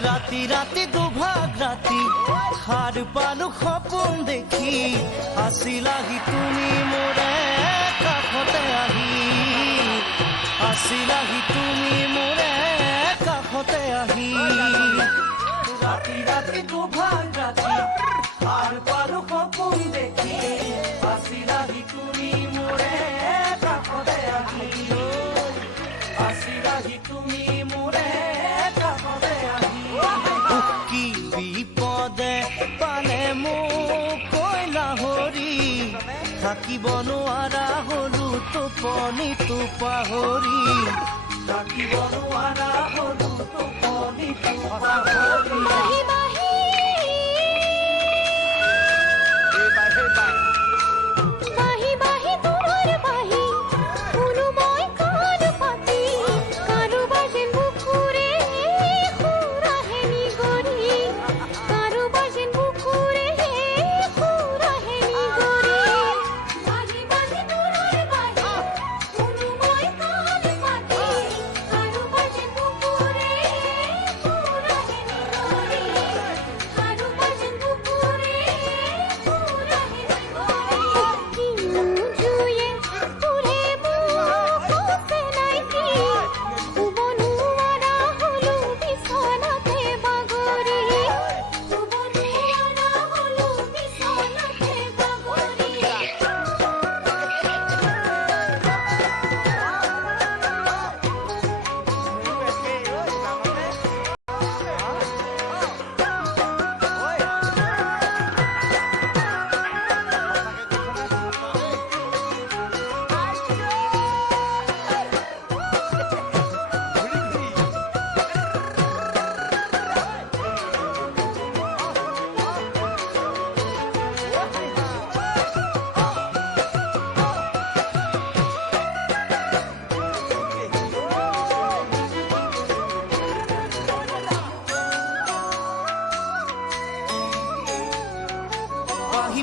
ৰাতি ৰাতি দুভাগ ৰাতি সাৰ পালো সপোন দেখি আছিলাহি তুমি মোৰে কাষতে আহি আছিলাহি তুমি মোৰে কাষতে আহি ৰাতি ৰাতি দুভাগ ৰাতি সাৰ পালো সপোন দেখি আছিলাহি তুমি মোৰে কাষতে আহি আছিলাহি তুমি মোৰে কাষতে আহি কি বিপদে পালে মোক কইলা হৰি থাকিব নোৱাৰা হলো টোপনিটো পাহৰি থাকিব নোৱাৰা হলো টোপনিটো পাহৰি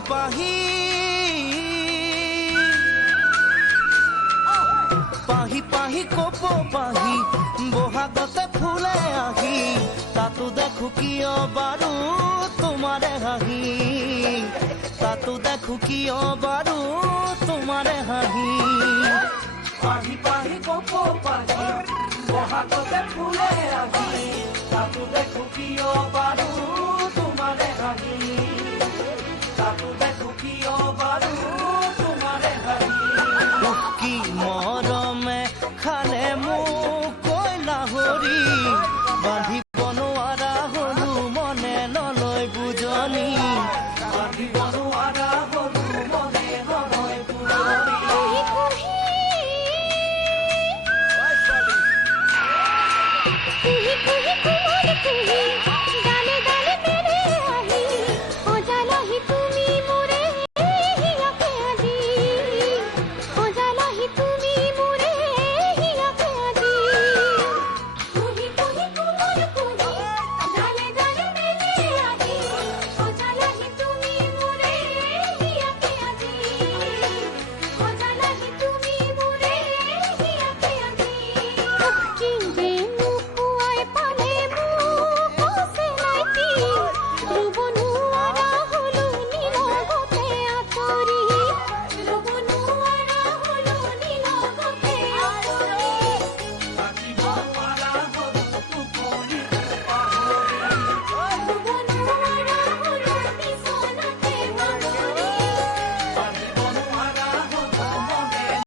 পাহি পাহি পাহি কপ পাহি বহাগতে ফুলে আহি তাতো দেখো কিয় বাৰু তোমাৰে হাঁহি তাতো দেখো কিয় বাৰু তোমাৰে হাঁহি পাহি পাহি কপ পাহি বহাগতে ফুলে আহি তাতো দেখো কিয় বাৰু তোমাৰে হাঁহি কি মৰমে খালে মোক কইলা হৰি বান্ধিব নোৱাৰা হলো মনে নলয় বুজনি বান্ধিব